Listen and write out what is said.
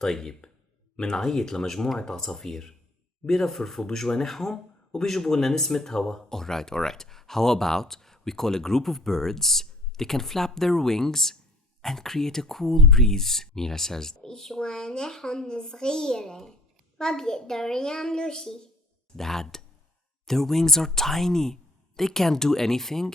طيب، منعيط لمجموعة عصافير بيرفرفوا بجوانحهم وبيجيبوا لنا نسمة هوا. Alright. How about we call a group of birds, they can flap their wings and create a cool breeze. Mira says, جوانحهم صغيرة ما بيقدروا يعملوا شي. Dad, their wings are tiny. They can't do anything.